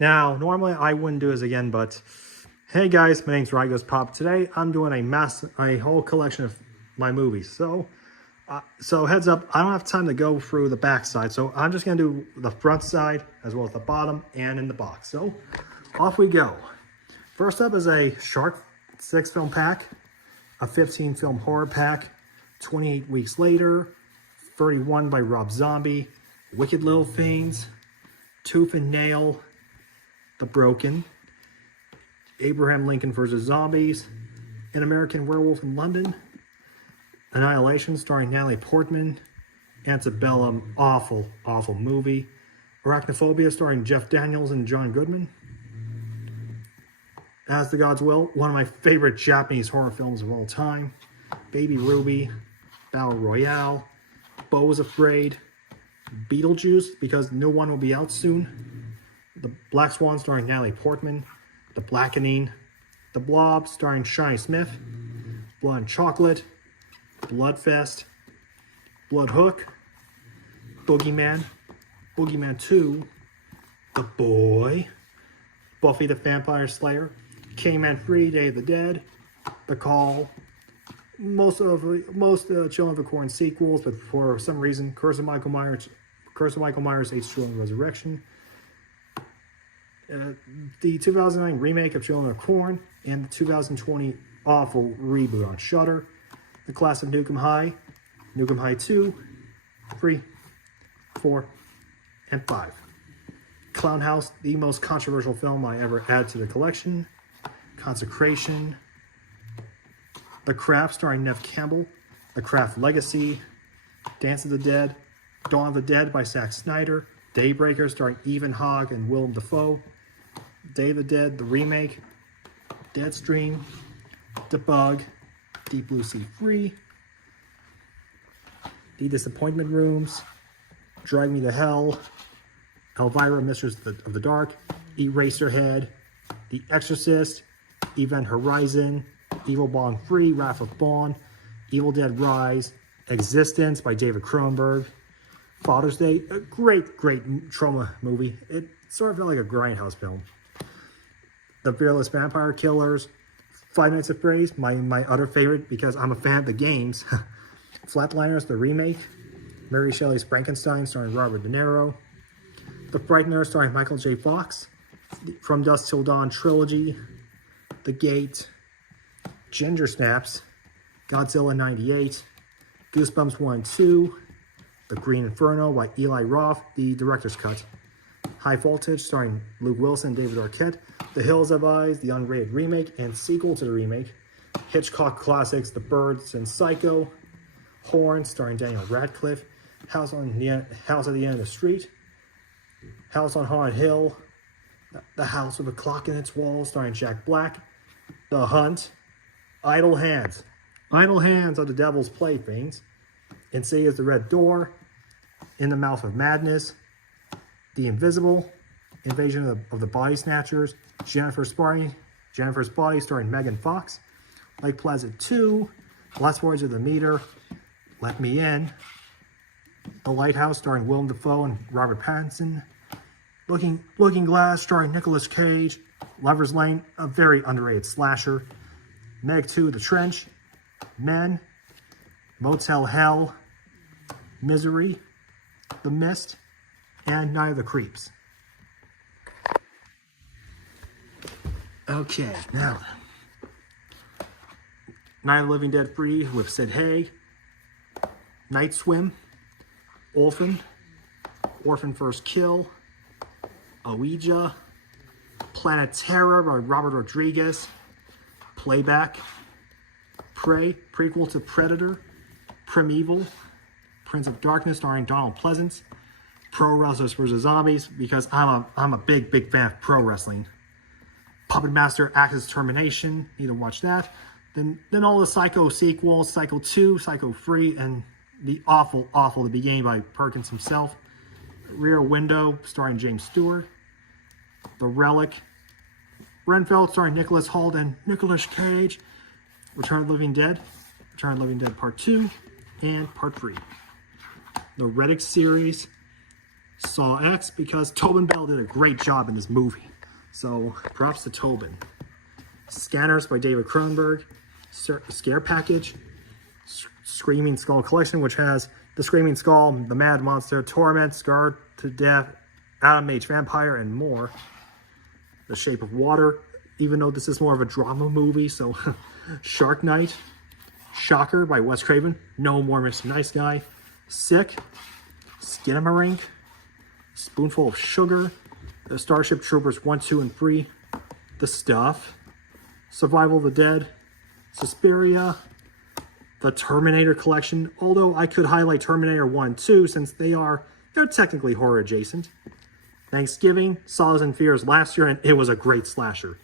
Now, normally I wouldn't do this again, but hey guys, my name's Rigos Pop. Today I'm doing a whole collection of my movies. So heads up, I don't have time to go through the back side, so I'm just gonna do the front side as well as the bottom and in the box. So off we go. First up is a Shark 6 film pack, a 15 film horror pack, 28 Weeks Later, 31 by Rob Zombie, Wicked Little Things, Tooth and Nail, The Broken, Abraham Lincoln vs. Zombies, An American Werewolf in London, Annihilation starring Natalie Portman, Antebellum, awful movie, Arachnophobia starring Jeff Daniels and John Goodman, As the Gods Will, one of my favorite Japanese horror films of all time, Baby Ruby, Battle Royale, Beau is Afraid, Beetlejuice, because the new one will be out soon, The Black Swan starring Natalie Portman, The Blackening, The Blob starring Shiny Smith, Blood and Chocolate, Bloodfest, Blood Hook, Boogeyman, Boogeyman 2, The Boy, Buffy the Vampire Slayer, K-Man 3, Day of the Dead, The Call, most Children of the Corn sequels, but for some reason, Curse of Michael Myers, H. Children Resurrection, the 2009 remake of Children of the Corn, and the 2020 awful reboot on Shudder, The Class of Nukem High 2, 3, 4, and 5. Clown House, the most controversial film I ever add to the collection. Consecration, The Craft starring Neve Campbell, The Craft Legacy, Dance of the Dead, Dawn of the Dead by Zack Snyder, Daybreaker starring Ethan Hawke and Willem Dafoe, Day of the Dead, the remake, Deadstream, The Bug, Deep Blue Sea 3, The Disappointment Rooms, Drag Me to Hell, Elvira, Mistress of the Dark, Eraserhead, The Exorcist, Event Horizon, Evil Bong 3, Wrath of Bond, Evil Dead Rise, Existence by David Cronenberg, Father's Day, a great trauma movie. It sort of felt like a grindhouse film. The Fearless Vampire Killers, Five Nights at Freddy's, my other favorite because I'm a fan of the games. Flatliners, the remake, Mary Shelley's Frankenstein starring Robert De Niro, The Frightener starring Michael J. Fox, From Dusk Till Dawn trilogy, The Gate, Ginger Snaps, Godzilla 98, Goosebumps 1 and 2, The Green Inferno by Eli Roth, the director's cut, High Voltage starring Luke Wilson and David Arquette, The Hills Have Eyes, the unrated remake and sequel to the remake, Hitchcock classics The Birds and Psycho, Horn starring Daniel Radcliffe, House at the End of the Street, House on Haunted Hill, The House with a Clock in Its Walls starring Jack Black, The Hunt, Idle Hands are the Devil's Playthings, Insidious the Red Door, In the Mouth of Madness, The Invisible, Invasion of the Body Snatchers, Jennifer's Body starring Megan Fox, Lake Placid 2, Last Voyage of the Meter, Let Me In, The Lighthouse starring Willem Dafoe and Robert Pattinson, Looking Glass starring Nicolas Cage, Lover's Lane, a very underrated slasher, Meg 2, The Trench, Men, Motel Hell, Misery, The Mist, and Night of the Creeps. Okay, now, Night of the Living Dead 3 with Sid Haig, Night Swim, Orphan First Kill, Ouija, Planet Terror by Robert Rodriguez, Playback, Prey, prequel to Predator, Primeval, Prince of Darkness starring Donald Pleasance, Pro Wrestlers vs. Zombies, because I'm a big fan of pro wrestling. Puppet Master, Axis Termination, need to watch that. Then all the Psycho sequels, Psycho 2, Psycho 3, and the awful The Beginning by Perkins himself. Rear Window, starring James Stewart. The Relic. Renfield, starring Nicholas Hoult and Nicolas Cage. Return of the Living Dead. Return of the Living Dead Part 2 and Part 3. The Reddick series. Saw X, because Tobin Bell did a great job in this movie. So props to Tobin. Scanners by David Cronenberg. Scare Package. Screaming Skull Collection, which has the Screaming Skull, the Mad Monster, Torment, Scarred to Death, Adam Mage Vampire, and more. The Shape of Water, even though this is more of a drama movie, so Shark Night. Shocker by Wes Craven, No More Mr. Nice Guy. Sick, Skinamarink, Spoonful of Sugar, the Starship Troopers 1, 2, and 3, The Stuff, Survival of the Dead, Suspiria, the Terminator Collection, although I could highlight Terminator 1, 2, since they're technically horror adjacent. Thanksgiving, Solace and Fears last year, and it was a great slasher.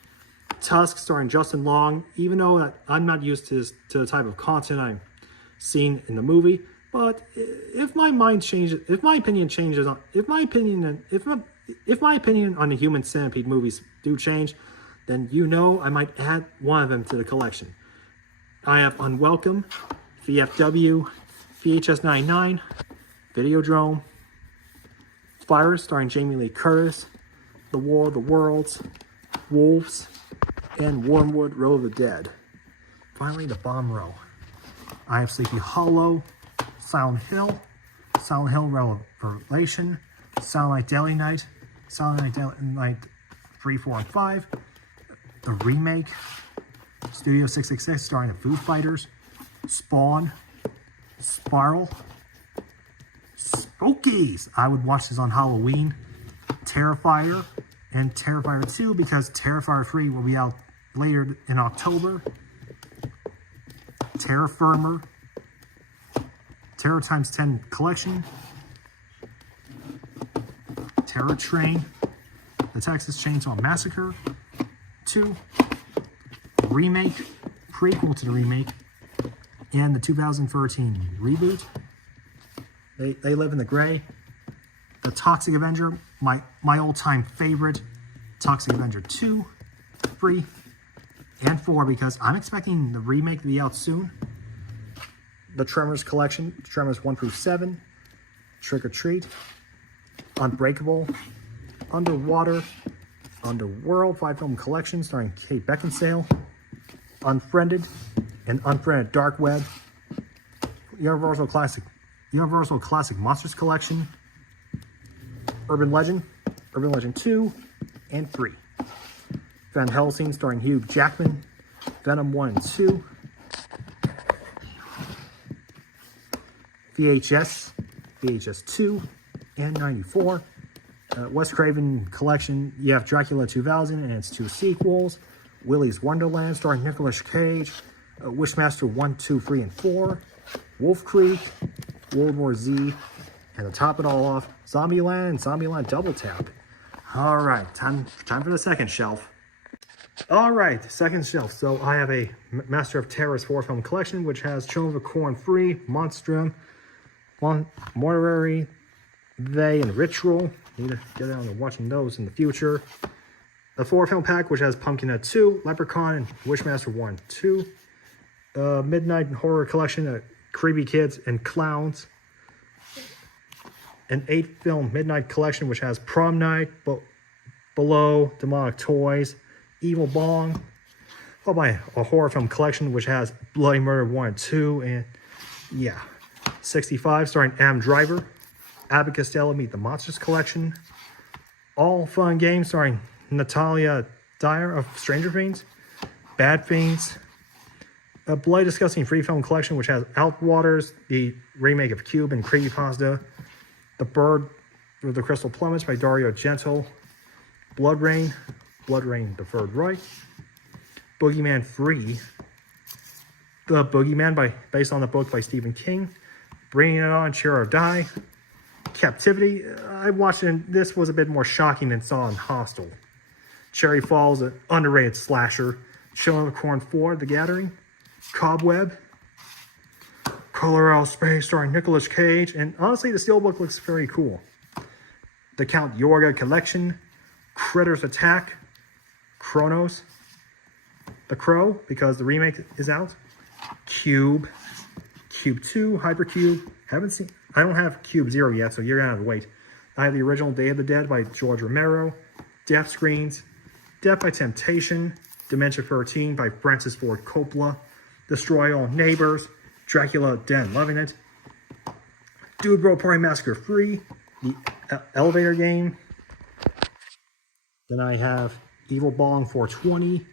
Tusk, starring Justin Long, even though I'm not used to the type of content I'm seeing in the movie, but if my opinion on the Human Centipede movies do change, then I might add one of them to the collection. I have Unwelcome, VFW, VHS 99, Videodrome, Virus, starring Jamie Lee Curtis, The War of the Worlds, Wolves, and Wormwood, Row of the Dead. Finally, the bomb row. I have Sleepy Hollow, Silent Hill Revelation, Silent Night Deadly Night, Silent Night Deadly Night 3, 4, and 5, the remake, Studio 666 starring the Foo Fighters, Spawn, Spiral, Spookies. I would watch this on Halloween, Terrifier, and Terrifier 2, because Terrifier 3 will be out later in October. Terror Firmer, Terror Times 10 Collection, Terror Train, The Texas Chainsaw Massacre 2, Remake, prequel to the remake, and the 2013 reboot. They Live in the Gray, The Toxic Avenger, my all-time favorite, Toxic Avenger 2, 3, and 4, because I'm expecting the remake to be out soon. The Tremors Collection, Tremors 1 through 7, Trick or Treat, Unbreakable, Underwater, Underworld 5-film collection starring Kate Beckinsale, Unfriended, and Unfriended Dark Web, Universal Classic Monsters Collection, Urban Legend 2 and 3, Van Helsing starring Hugh Jackman, Venom 1 and 2, VHS 2 and 94, Wes Craven Collection, you have Dracula 2000 and its 2 sequels, Willy's Wonderland starring Nicolas Cage, Wishmaster 1, 2, 3, and 4, Wolf Creek, World War Z, and to top it all off, Zombieland and Zombieland Double Tap. All right, time for the second shelf. All right, second shelf. So I have a Master of Terror's 4-film collection, which has Children of the Corn 3, Monstrum, Mortuary, They, and Ritual. Need to get on to watching those in the future. The 4-film pack, which has Pumpkinhead 2, Leprechaun, and Wishmaster 1, 2. Midnight Horror Collection, Creepy Kids and Clowns. An 8-film Midnight Collection, which has Prom Night, Below, Demonic Toys, Evil Bong. Followed by a horror film collection, which has Bloody Murder 1 and 2, and yeah. 65, starring Adam Driver. Abbott Costello Meet the Monsters Collection. All Fun Games, starring Natalia Dyer of Stranger Things. Bad Fiends. A Bloody Disgusting 3-film collection, which has Outwaters, the remake of Cube and Creepypasta. The Bird with the Crystal Plummets by Dario Argento. Blood Rain, the Third Right. Boogeyman 3. The Boogeyman, based on the book by Stephen King. Bringing It On, Cheer or Die. Captivity, I watched it, and this was a bit more shocking than saw in Hostel. Cherry Falls, an underrated slasher. Children of the Corn 4, The Gathering. Cobweb. Color Out of Space, starring Nicolas Cage, and honestly, the steelbook looks very cool. The Count Yorga Collection. Critters Attack. Chronos. The Crow, because the remake is out. Cube 2, Hypercube. I don't have Cube 0 yet, so you're gonna have to wait. I have the original Day of the Dead by George Romero, Death Screens, Death by Temptation, Dementia 13 by Francis Ford Coppola, Destroy All Neighbors, Dracula Dead Loving It, Dude Bro Party Massacre 3, The Elevator Game. Then I have Evil Bong 420,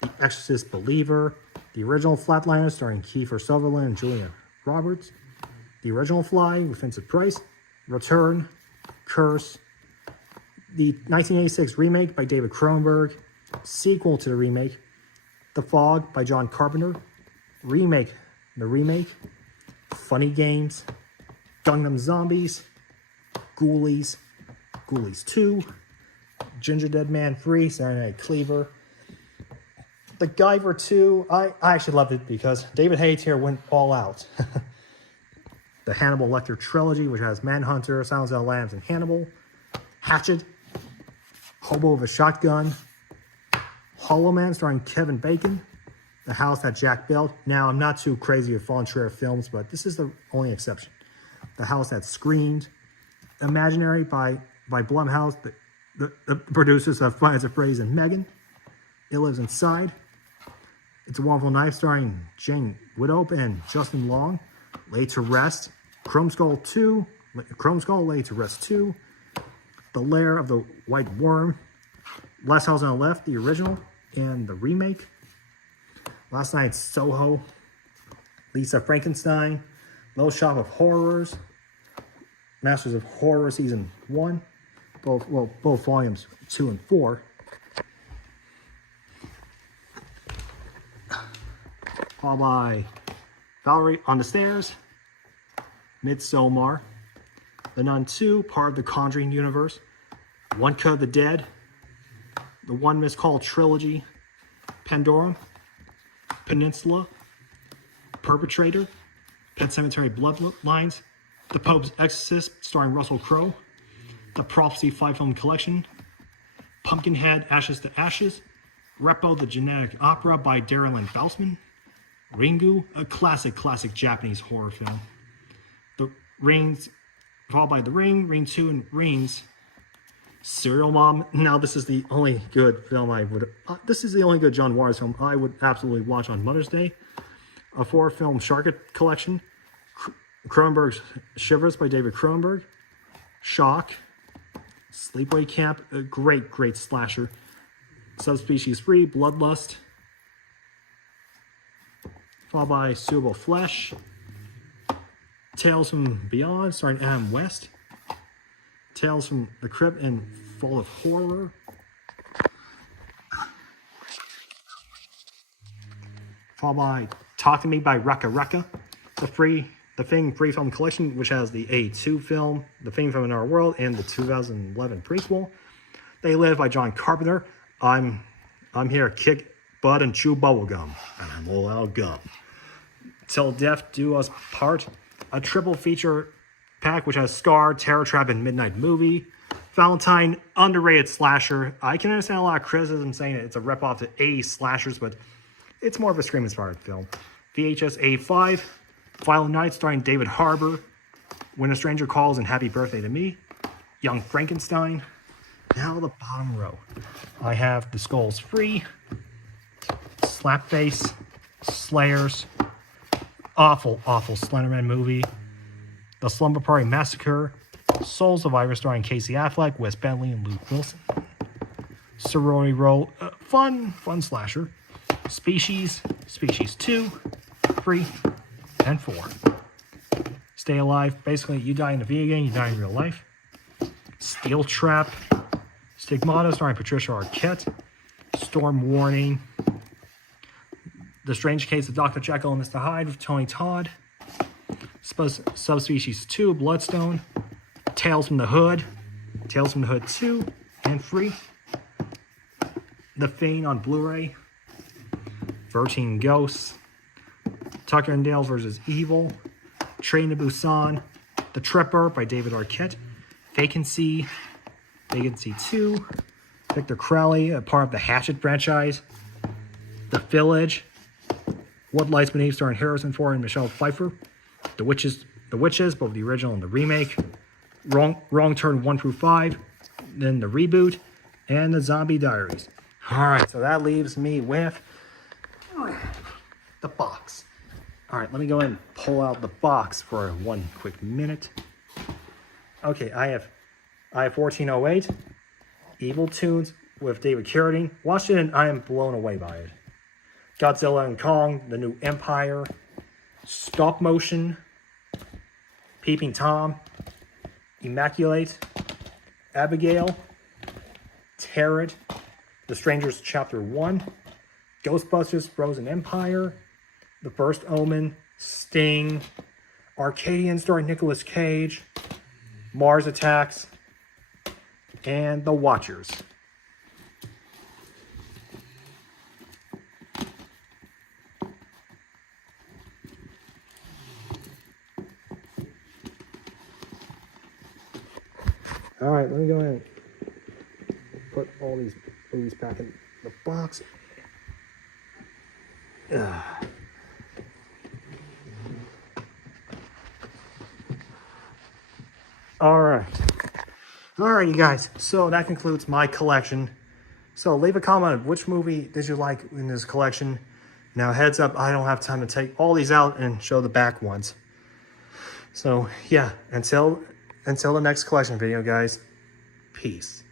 The Exorcist Believer, the original Flatliners starring Kiefer Sutherland and Julia Roberts, the original Fly with Vincent Price, Return, Curse, the 1986 remake by David Cronenberg, sequel to the remake, The Fog by John Carpenter, the remake, Funny Games, Gangnam Zombies, Ghoulies, Ghoulies 2, Ginger Dead Man 3, Saturday Night Cleaver, The Guyver 2. I actually loved it because David Hayes here went all out. The Hannibal Lecter trilogy, which has Manhunter, Silence of the Lambs, and Hannibal, Hatchet, Hobo with a Shotgun, Hollow Man starring Kevin Bacon, The House That Jack Built. Now, I'm not too crazy with Von Trier films, but this is the only exception. The House That Screamed, Imaginary by Blumhouse, the producers of Finds a Phrase and Megan, It Lives Inside, It's a Wonderful Knife starring Jane Widope and Justin Long, Laid to Rest, Chrome Skull Laid to Rest 2, The Lair of the White Worm, Last House on the Left, the original, and the remake, Last Night's Soho, Lisa Frankenstein, Little Shop of Horrors, Masters of Horror Season 1, both volumes 2 and 4, followed by Valerie on the Stairs, Midsommar, The Nun 2, part of the Conjuring universe, One Cut of the Dead, The One Miscalled Trilogy, Pandora, Peninsula, Perpetrator, Pet Sematary Bloodlines, The Pope's Exorcist starring Russell Crowe, The Prophecy 5-film collection, Pumpkinhead Ashes to Ashes, Repo the Genetic Opera by Darren Lynn Faustman, Ringu, a classic Japanese horror film. The Rings, followed by The Ring 2, and Rings. Serial Mom. Now, this is the only good film this is the only good John Waters film I would absolutely watch on Mother's Day. A 4-film Sharkit collection. Cronenberg's Shivers by David Cronenberg. Shock. Sleepaway Camp, a great slasher. Subspecies Free, Bloodlust. Followed by Suitable Flesh, Tales from Beyond, starring Adam West, Tales from the Crypt and Fall of Horror, followed by Talk to Me by Rekka Rekka, the Thing free film collection, which has the A2 film, The Thing from Another World, and the 2011 prequel. They Live by John Carpenter. I'm here to kick butt and chew bubblegum, and I'm all out of gum. Till Death Do Us Part, a triple feature pack which has Scar, Terror Trap, and Midnight Movie. Valentine, underrated slasher. I can understand a lot of criticism saying it's a rip-off to 80s slashers, but it's more of a Scream-inspired film. VHS A5, Violent Night starring David Harbour, When a Stranger Calls and Happy Birthday to Me, Young Frankenstein. Now the bottom row. I have The Skulls Free, Slapface, Slayers, awful Slenderman movie, The Slumber Party Massacre, Soul Survivor starring Casey Affleck, Wes Bentley, and Luke Wilson, Sorority Row, fun slasher, Species 2, 3, and 4. Stay Alive, basically you die in a video game, you die in real life. Steel Trap, Stigmata starring Patricia Arquette, Storm Warning, The Strange Case of Dr. Jekyll and Mr. Hyde with Tony Todd, Subspecies 2, Bloodstone, Tales from the Hood 2 and 3, The Fiend on Blu-ray, 13 Ghosts, Tucker and Dale vs. Evil, Train to Busan, The Tripper by David Arquette, Vacancy 2, Victor Crowley, a part of the Hatchet franchise, The Village, What Lies Beneath starring Harrison Ford and Michelle Pfeiffer, The Witches, both the original and the remake, Wrong Turn 1 through 5, then the reboot, and the Zombie Diaries. All right, so that leaves me with the box. All right, let me go ahead and pull out the box for one quick minute. Okay, I have 1408, Evil Tunes with David Carradine. Watched it and I am blown away by it. Godzilla and Kong, The New Empire, Stop Motion, Peeping Tom, Immaculate, Abigail, Terror, The Strangers Chapter 1, Ghostbusters Frozen Empire, The First Omen, Sting, Arcadian starring Nicolas Cage, Mars Attacks, and The Watchers. All right, let me go ahead and put all these movies back in the box. Ugh. All right, you guys. So that concludes my collection. So leave a comment of which movie did you like in this collection. Now, heads up, I don't have time to take all these out and show the back ones. So yeah, until the next collection video, guys. Peace.